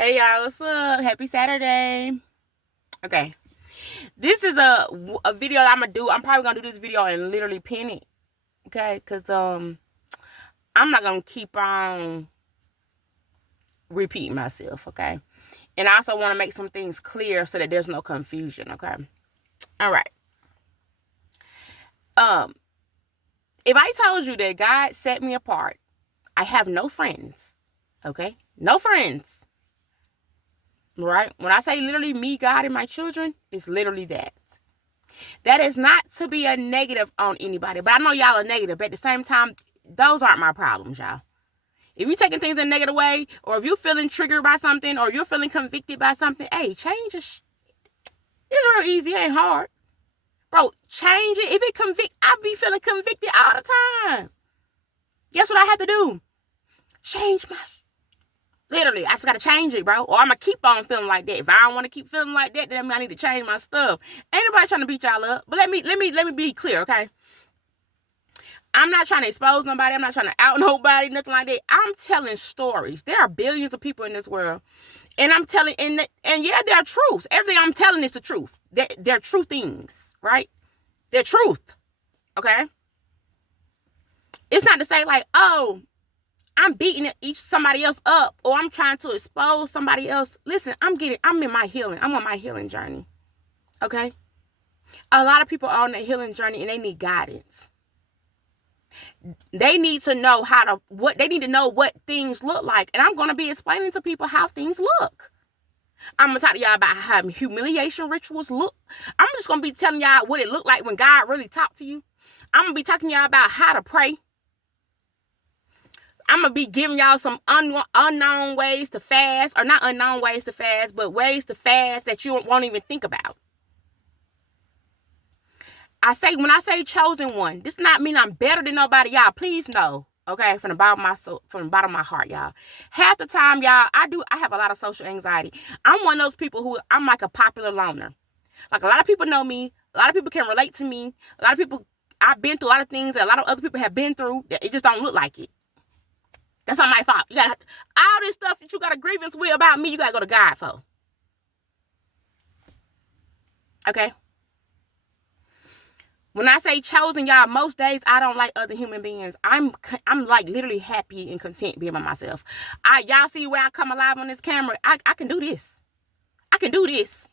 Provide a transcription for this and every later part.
Hey y'all, what's up? Happy Saturday. Okay. This is a video that I'm gonna do. I'm probably gonna do this video and literally pin it. Okay, because I'm not gonna keep on repeating myself, okay? And I also want to make some things clear so that there's no confusion, okay? All right. If I told you that God set me apart, I have no friends. Okay? No friends. Right? When I say literally me, God, and my children, it's literally that. That is not to be a negative on anybody, but I know y'all are negative. But at the same time, those aren't my problems, y'all. If you're taking things in a negative way, or if you're feeling triggered by something, or you're feeling convicted by something, hey, change your shit. It's real easy. It ain't hard. Bro, change it. If it convict, I be feeling convicted all the time. Guess what I have to do? Change my Literally, I just gotta change it, bro. Or I'm gonna keep on feeling like that. If I don't want to keep feeling like that, then I need to change my stuff. Ain't nobody trying to beat y'all up. But let me be clear, okay? I'm not trying to expose nobody. I'm not trying to out nobody, nothing like that. I'm telling stories. There are billions of people in this world, and I'm telling, and yeah, there are truths. Everything I'm telling is the truth. They're true things, right? They're truth, okay? It's not to say like, oh, I'm beating somebody else up, or I'm trying to expose somebody else. Listen, I'm in my healing. I'm on my healing journey. Okay? A lot of people are on their healing journey and they need guidance. They need to know they need to know what things look like. And I'm going to be explaining to people how things look. I'm going to talk to y'all about how humiliation rituals look. I'm just going to be telling y'all what it looked like when God really talked to you. I'm going to be talking to y'all about how to pray. I'm going to be giving y'all some unknown ways to fast, or not unknown ways to fast, but ways to fast that you won't even think about. When I say chosen one, this not mean I'm better than nobody, y'all. Please know, okay, from the bottom of my soul, from the bottom of my heart, y'all. Half the time, y'all, I have a lot of social anxiety. I'm one of those people who I'm like a popular loner. Like, a lot of people know me. A lot of people can relate to me. A lot of people, I've been through a lot of things that a lot of other people have been through. That it just don't look like it. That's not my fault. You got all this stuff that you got a grievance with about me, you got to go to God for. Okay? When I say chosen, y'all, most days I don't like other human beings. I'm like literally happy and content being by myself. Y'all see where I come alive on this camera? I can do this. I can do this.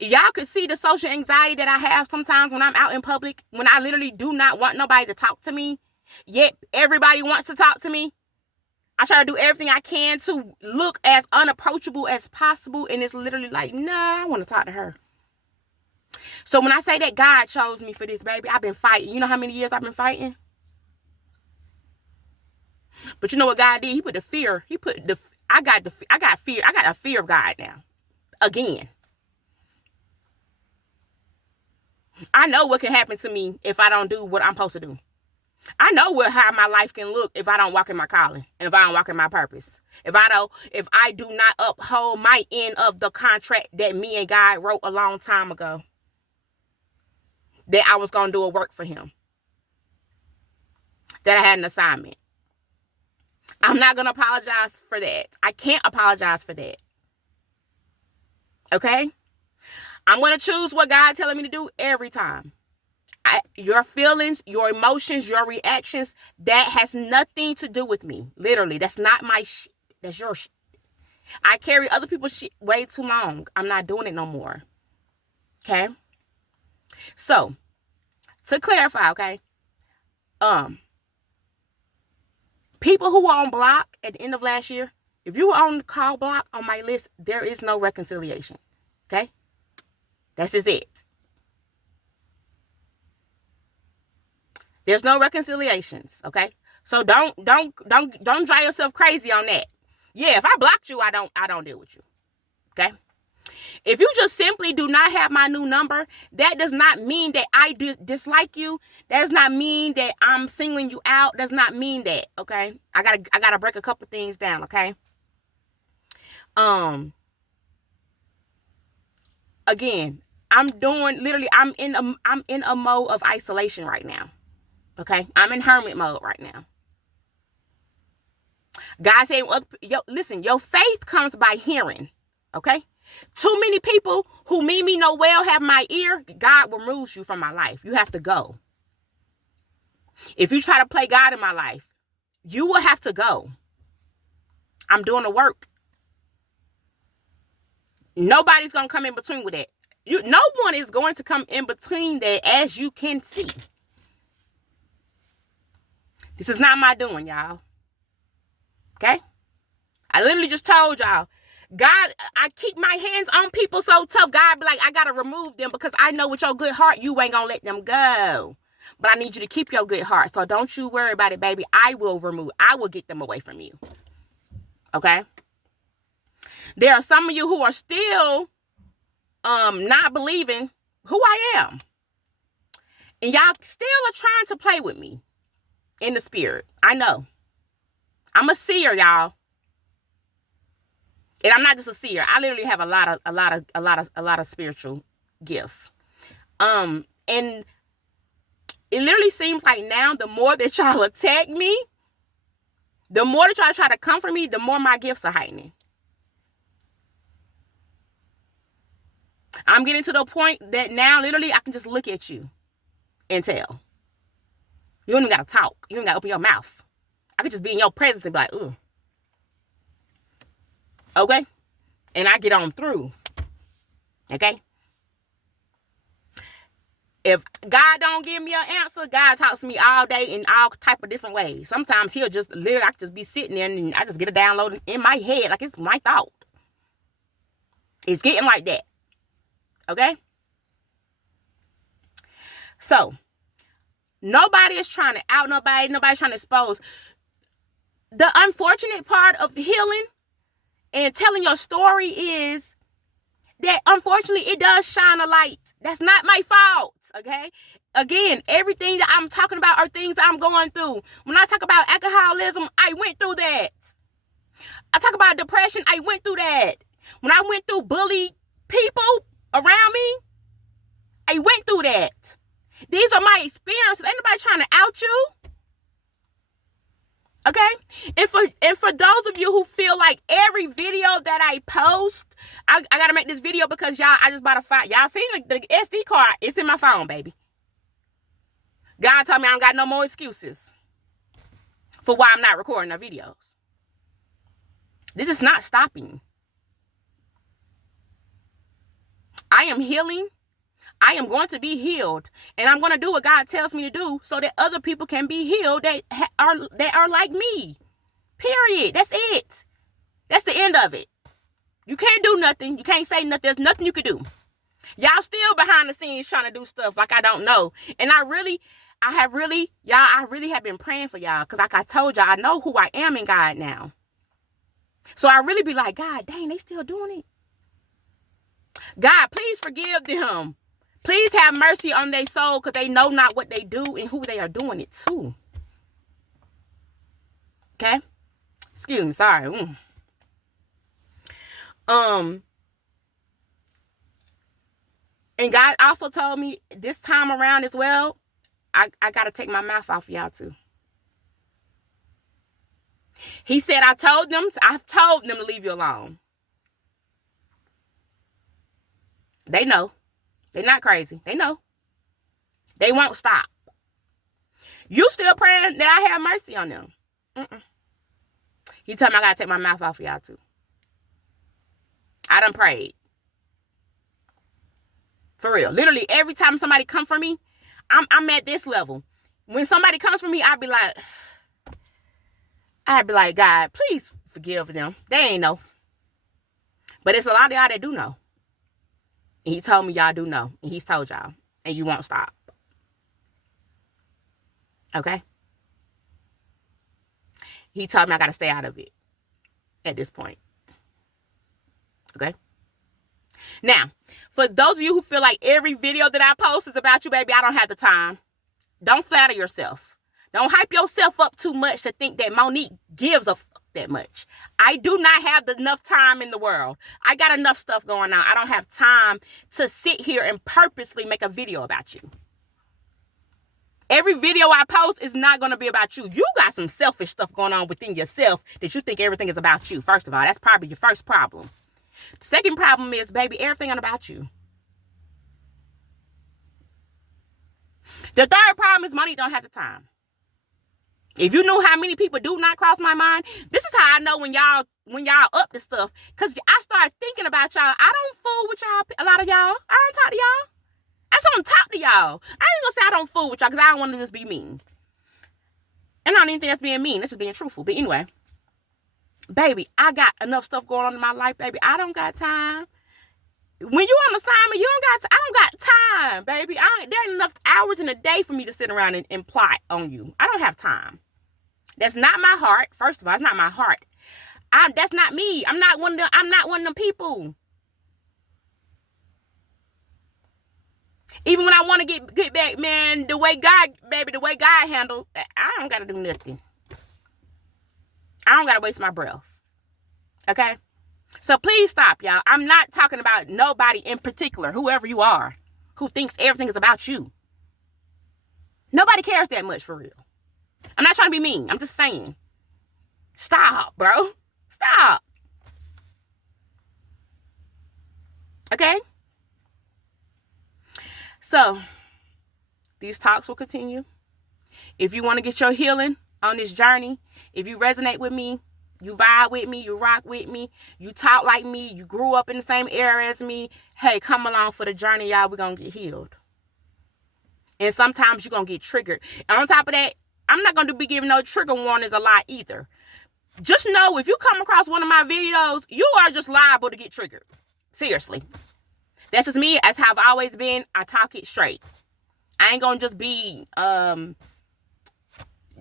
Y'all could see the social anxiety that I have sometimes when I'm out in public, when I literally do not want nobody to talk to me, yet everybody wants to talk to me. I try to do everything I can to look as unapproachable as possible, and it's literally like, nah, I want to talk to her. So when I say that God chose me for this, baby, I've been fighting. You know how many years I've been fighting? But you know what God did? He put the fear. I got fear. I got a fear of God now. Again. I know what can happen to me if I don't do what I'm supposed to do. I know how my life can look if I don't walk in my calling, and if I don't walk in my purpose. If I do not uphold my end of the contract that me and God wrote a long time ago, that I was going to do a work for him, that I had an assignment. I'm not going to apologize for that. I can't apologize for that. Okay? I'm going to choose what God's telling me to do every time. Your feelings, your emotions, your reactions, that has nothing to do with me. Literally, that's not my shit. That's your shit. I carry other people's shit way too long. I'm not doing it no more. Okay? So, to clarify, okay? People who were on block at the end of last year, if you were on the call block on my list, there is no reconciliation. Okay? That's just it. There's no reconciliations, okay? So don't drive yourself crazy on that. Yeah, if I blocked you, I don't deal with you. Okay? If you just simply do not have my new number, that does not mean that I dislike you. That does not mean that I'm singling you out. Does not mean that, okay? I gotta break a couple things down, okay? Again, I'm in a mode of isolation right now. Okay? I'm in hermit mode right now. God said, listen, your faith comes by hearing. Okay? Too many people who mean me no well have my ear. God removes you from my life. You have to go. If you try to play God in my life, you will have to go. I'm doing the work. Nobody's going to come in between with that. No one is going to come in between that, as you can see. This is not my doing, y'all. Okay? I literally just told y'all, God, I keep my hands on people so tough. God be like, I got to remove them because I know with your good heart, you ain't going to let them go. But I need you to keep your good heart. So don't you worry about it, baby. I will get them away from you. Okay? There are some of you who are still not believing who I am. And y'all still are trying to play with me in the spirit. I know. I'm a seer, y'all. And I'm not just a seer. I literally have a lot of spiritual gifts. And it literally seems like now the more that y'all attack me, the more that y'all try to comfort me, the more my gifts are heightening. I'm getting to the point that now literally I can just look at you and tell. You don't even got to talk. You don't got to open your mouth. I could just be in your presence and be like, ooh. Okay? And I get on through. Okay? If God don't give me an answer, God talks to me all day in all type of different ways. Sometimes he'll just literally, I just be sitting there and I just get a download in my head like it's my thought. It's getting like that. Okay? So, nobody is trying to out nobody. Nobody's trying to expose. The unfortunate part of healing and telling your story is that unfortunately it does shine a light. That's not my fault, okay? Again, everything that I'm talking about are things I'm going through. When I talk about alcoholism, I went through that. I talk about depression, I went through that. When I went through bully people around me, I went through that. These are my experiences. Ain't nobody trying to out you. Okay? And for those of you who feel like every video that I post, I gotta make this video because y'all, I just bought a phone. Y'all seen the SD card? It's in my phone, baby. God told me I don't got no more excuses for why I'm not recording our videos. This is not stopping. I am healing. I am going to be healed, and I'm going to do what God tells me to do so that other people can be healed that are like me. Period. That's it. That's the end of it. You can't do nothing. You can't say nothing. There's nothing you can do. Y'all still behind the scenes trying to do stuff like I don't know. And I really have been praying for y'all because like I told y'all, I know who I am in God now. So I really be like, God, dang, they still doing it. God, please forgive them. Please have mercy on their soul because they know not what they do and who they are doing it to. Okay? Excuse me, sorry. And God also told me this time around as well, I got to take my mouth off of y'all too. He said, I've told them to leave you alone. They know. They're not crazy. They know. They won't stop. You still praying that I have mercy on them. He told me I got to take my mouth off of y'all too. I done prayed. For real. Literally every time somebody come for me, I'm at this level. When somebody comes for me, I'd be like, God, please forgive them. They ain't know. But it's a lot of y'all that do know. And he told me y'all do know. And he's told y'all. And you won't stop. Okay? He told me I got to stay out of it. At this point. Okay? Now, for those of you who feel like every video that I post is about you, baby, I don't have the time. Don't flatter yourself. Don't hype yourself up too much to think that Monique gives a fuck that much. I do not have enough time in the world. I got enough stuff going on. I don't have time to sit here and purposely make a video about you. Every video I post is not going to be about you. You got some selfish stuff going on within yourself that you think everything is about you. First of all, that's probably your first problem. The second problem is, baby, everything ain't about you. The third problem is money don't have the time. If you knew how many people do not cross my mind, this is how I know when y'all up to stuff. Because I start thinking about y'all. I don't fool with y'all, a lot of y'all. I don't talk to y'all. I just don't talk to y'all. I ain't gonna say I don't fool with y'all because I don't want to just be mean. And I don't even think that's being mean. That's just being truthful. But anyway, baby, I got enough stuff going on in my life, baby. I don't got time. When you on assignment, I don't got time, baby. There ain't enough hours in a day for me to sit around and plot on you. I don't have time. That's not my heart. First of all, it's not my heart. That's not me. I'm not one of them people. Even when I want to get back, man, the way God handled, I don't got to do nothing. I don't got to waste my breath. Okay? So please stop, y'all. I'm not talking about nobody in particular, whoever you are, who thinks everything is about you. Nobody cares that much for real. I'm not trying to be mean. I'm just saying. Stop, bro. Stop. Okay? So, these talks will continue. If you want to get your healing on this journey, if you resonate with me, you vibe with me, you rock with me, you talk like me, you grew up in the same era as me, hey, come along for the journey, y'all. We're going to get healed. And sometimes you're going to get triggered. And on top of that, I'm not going to be giving no trigger warnings a lot either. Just know if you come across one of my videos, you are just liable to get triggered. Seriously. That's just me. That's how I've always been. I talk it straight. I ain't going to just be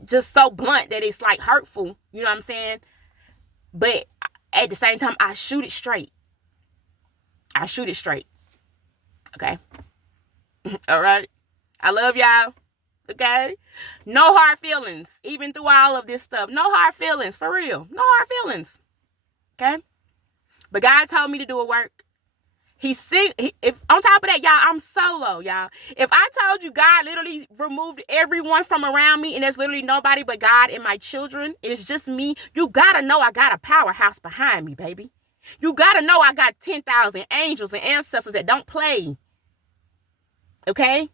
just so blunt that it's like hurtful. You know what I'm saying? But at the same time, I shoot it straight. I shoot it straight. Okay? All right? I love y'all. Okay? No hard feelings. Even through all of this stuff. No hard feelings. For real. No hard feelings. Okay? But God told me to do a work. If on top of that, y'all, I'm solo, y'all. If I told you God literally removed everyone from around me and there's literally nobody but God and my children, it's just me, you gotta know I got a powerhouse behind me, baby. You gotta know I got 10,000 angels and ancestors that don't play. Okay?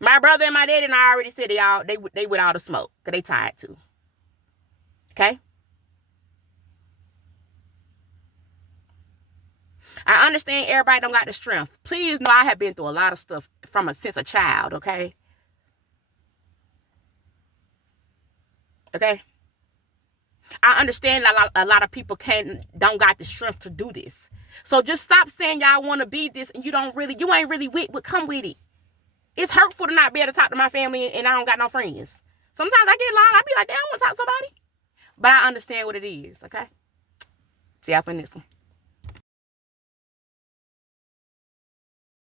My brother and my daddy and I already said they with all the smoke because they tired too. Okay? I understand everybody don't got the strength. Please know I have been through a lot of stuff since a child, okay? Okay? I understand a lot of people don't got the strength to do this. So just stop saying y'all want to be this and you ain't really with what come with it. It's hurtful to not be able to talk to my family and I don't got no friends. Sometimes I get loud. I be like, damn, I want to talk to somebody. But I understand what it is, okay? See y'all for the next one.